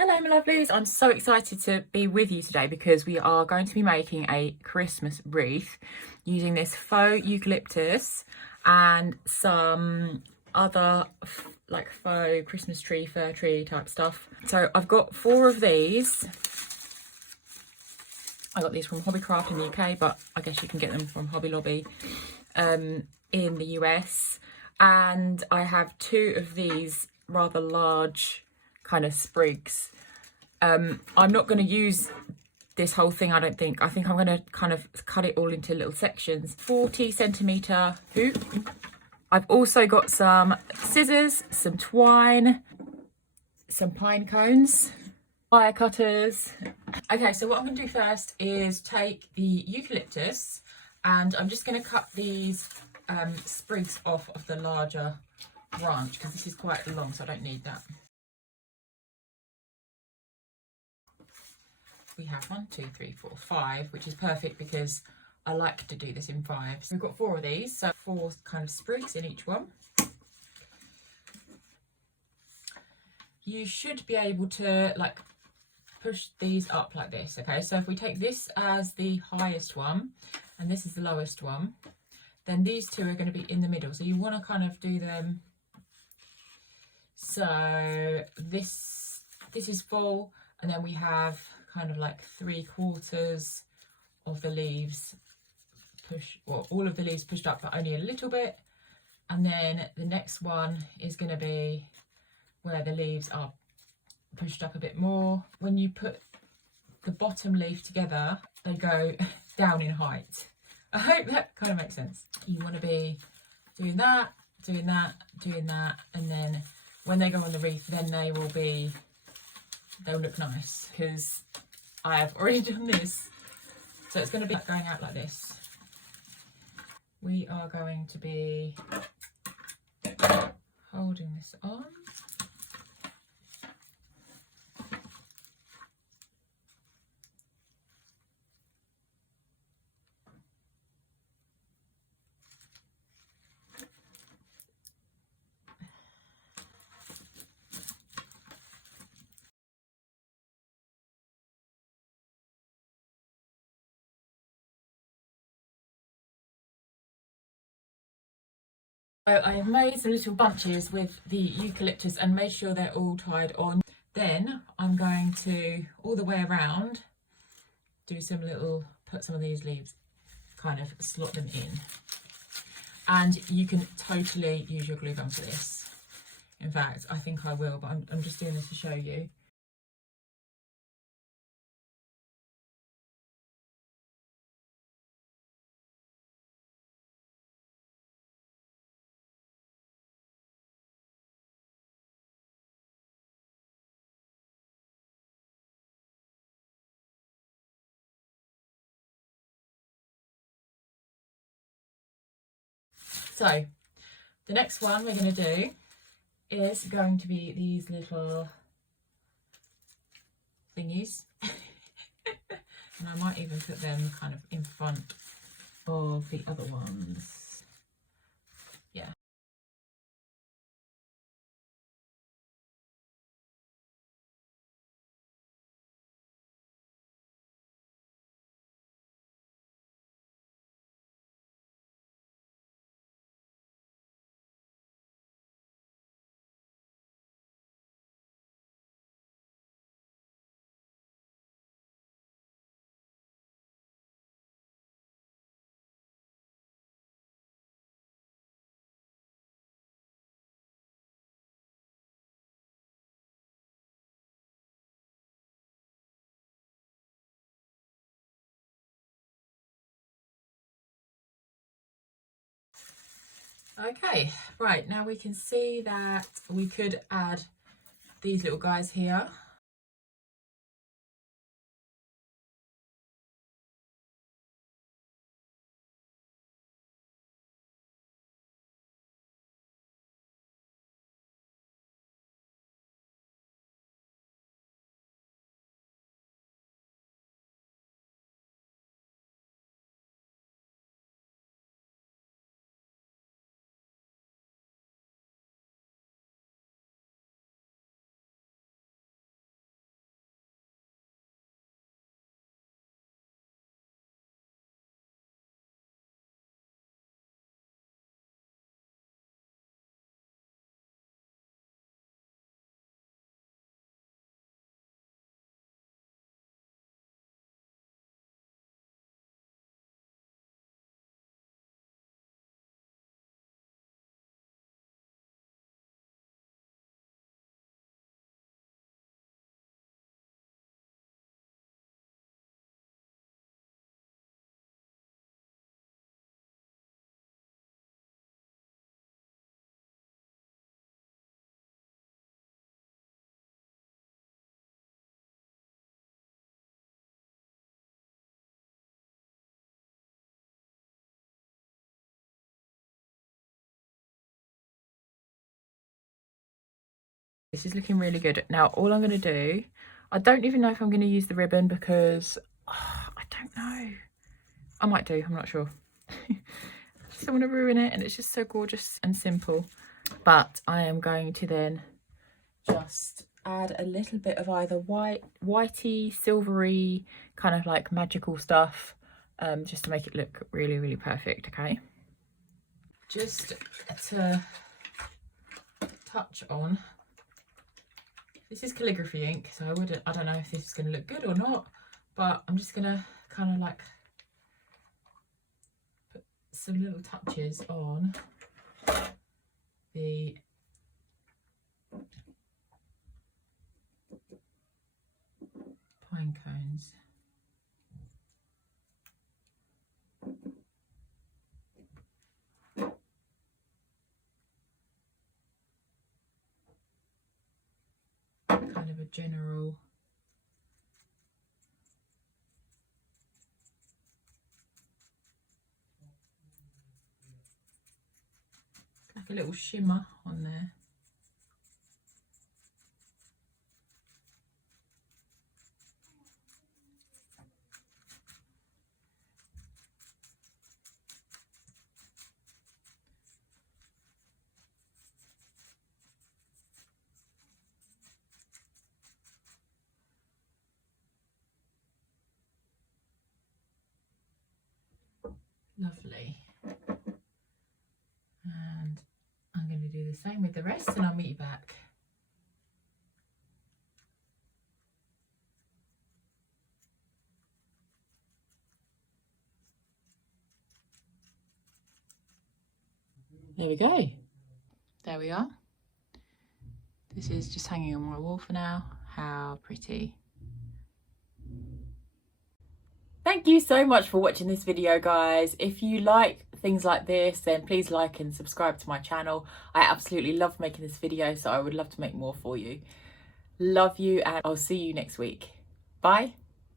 Hello my lovelies, I'm so excited to be with you today because we are going to be making a Christmas wreath using this faux eucalyptus and some other like faux Christmas tree, fir tree type stuff. So I've got 4 of these. I got these from Hobbycraft in the UK, but I guess you can get them from Hobby Lobby in the US. And I have 2 of these rather large kind of sprigs. I'm not going to use this whole thing, I don't think. I think I'm going to kind of cut it all into little sections. 40cm hoop. I've also got some scissors, some twine, some pine cones, wire cutters. Okay, so what I'm going to do first is take the eucalyptus and I'm just going to cut these sprigs off of the larger branch because this is quite long, so I don't need that. We have 1, 2, 3, 4, 5, which is perfect because I like to do this in 5. So we've got 4 of these, so 4 kind of sprigs in each one. You should be able to like push these up like this, okay? So if we take this as the highest one and this is the lowest one, then these 2 are going to be in the middle. So you want to kind of do them. So this is full, and then we have kind of like 3/4 of the leaves all of the leaves pushed up, but only a little bit. And then the next one is going to be where the leaves are pushed up a bit more. When you put the bottom leaf together, they go down in height. I hope that kind of makes sense. You want to be doing that, doing that, doing that, and then when they go on the wreath, then they'll look nice because I have already done this. So it's going to be going out like this. We are going to be holding this on. So I have made some little bunches with the eucalyptus and made sure they're all tied on. Then I'm going to, all the way around, put some of these leaves, kind of slot them in. And you can totally use your glue gun for this. In fact, I think I will, but I'm just doing this to show you. So the next one we're going to do is going to be these little thingies. And I might even put them kind of in front of the other ones. Yeah. Okay, right, now we can see that we could add these little guys here. This is looking really good. Now all I'm going to do, I don't even know if I'm going to use the ribbon because I don't know. I might do, I'm not sure. I just don't want to ruin it, and it's just so gorgeous and simple. But I am going to then just add a little bit of either whitey, silvery, kind of like magical stuff, just to make it look really, really perfect, okay? Just to touch on, this is calligraphy ink, so I don't know if this is going to look good or not, but I'm just going to kind of like put some little touches on the pine cones. Kind of a general like a little shimmer on there. Lovely. And I'm going to do the same with the rest, and I'll meet you back. There we go. There we are. This is just hanging on my wall for now. How pretty. Thank you so much for watching this video, guys. If you like things like this, then please like and subscribe to my channel. I absolutely love making this video, so I would love to make more for you. Love you, and I'll see you next week. Bye.